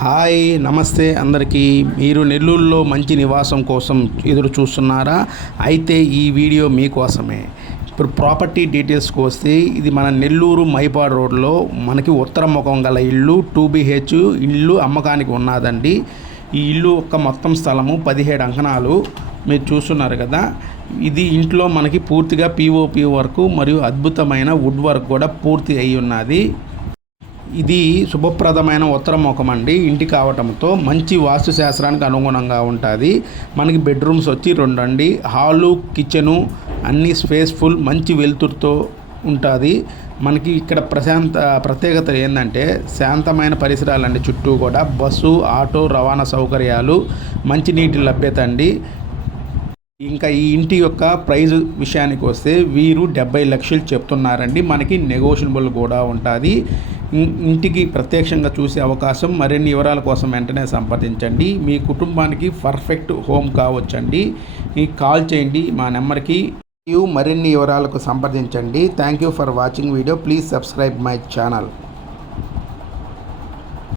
Hi నమస్తే అందరికీ. మీరు నెల్లూరులో మంచి నివాసం కోసం ఎదురు చూస్తున్నారా? అయితే ఈ వీడియో మీకోసమే. ఇప్పుడు ప్రాపర్టీ డీటెయిల్స్కి వస్తే ఇది మన నెల్లూరు మైపాడు రోడ్లో మనకి ఉత్తర ముఖం గల ఇల్లు 2BH ఇల్లు అమ్మకానికి ఉన్నదండి. ఈ ఇల్లు యొక్క మొత్తం స్థలము 17 అంకణాలు మీరు చూస్తున్నారు కదా. ఇది ఇంట్లో మనకి పూర్తిగా POP వర్క్ మరియు అద్భుతమైన వుడ్ వర్క్ కూడా పూర్తి అయి ఉన్నది. ఇది శుభప్రదమైన ఉత్తరముఖం అండి. ఇంటి కావటంతో మంచి వాస్తు శాస్త్రానికి అనుగుణంగా ఉంటుంది. మనకి బెడ్రూమ్స్ వచ్చి 2 అండి. హాలు కిచెను అన్నీ స్పేస్ఫుల్ మంచి వెలుతురుతో ఉంటుంది. మనకి ఇక్కడ ప్రత్యేకత ఏంటంటే శాంతమైన పరిసరాలండి. చుట్టూ కూడా బస్సు ఆటో రవాణా సౌకర్యాలు మంచినీటి లభ్యత అండి. ఇంకా ఈ ఇంటి యొక్క ప్రైజ్ విషయానికి వస్తే వీరు 70 లక్షలు చెప్తున్నారండి. మనకి నెగోషియబుల్ కూడా ఉంటుంది. ఇంటికి ప్రత్యక్షంగా చూసే అవకాశం. మరిన్ని వివరాల కోసం వెంటనే సంప్రదించండి. మీ కుటుంబానికి పర్ఫెక్ట్ హోమ్ కావచ్చండి. కాల్ చేయండి మా నెంబర్కి. మరిన్ని వివరాలకు సంప్రదించండి. Thank you for watching video. Please subscribe my channel.